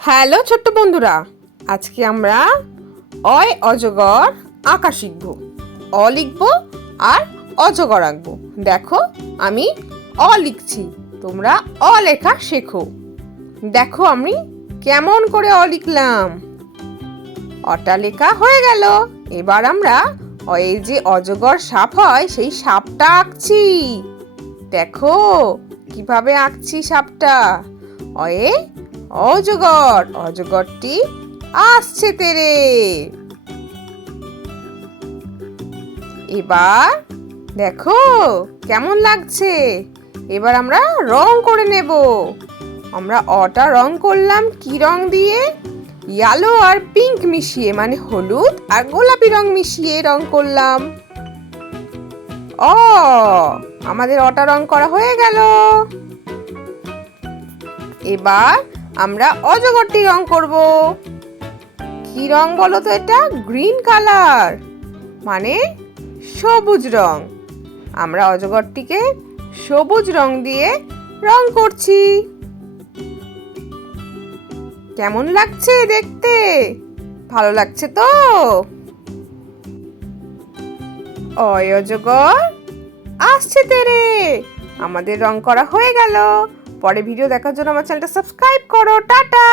Hello ছোট্ট বন্ধুরা, আজকে আমরা অয় অজগর আঁকা শিখব। অ লিখব আর অজগর আঁকবো। দেখো, আমি অ লিখছি, তোমরা অ লেখা শেখো। দেখো আমি কেমন করে অ লিখলাম। অটা লেখা হয়ে গেল। এবার আমরা এই যে অজগর সাপ হয় সেই সাপটা আঁকছি। দেখো কিভাবে আঁকছি সাপটা। অয়ে অজগর, অজগরটি আসছে তেরে। এবার দেখো কেমন লাগছে। এবার আমরা রং করে নেব। আমরা অটা রং করলাম কি রং দিয়ে? ইয়েলো আর পিঙ্ক মিশিয়ে, মানে হলুদ আর গোলাপি রং মিশিয়ে রং করলাম। আমাদের অটা রং করা হয়ে গেল। এবার আমরা অজগরটি রং করব। কি রং বলো তো? এটা গ্রিন কালার, মানে সবুজ রং। আমরা অজগরটিকে সবুজ রং দিয়ে রং করছি। কেমন লাগছে দেখতে? ভালো লাগছে তো? অয় অজগর আসছে তেরে। আমাদের রং করা হয়ে গেল। পরে ভিডিও দেখার জন্য আমার চ্যানেলটা সাবস্ক্রাইব করো। টাটা।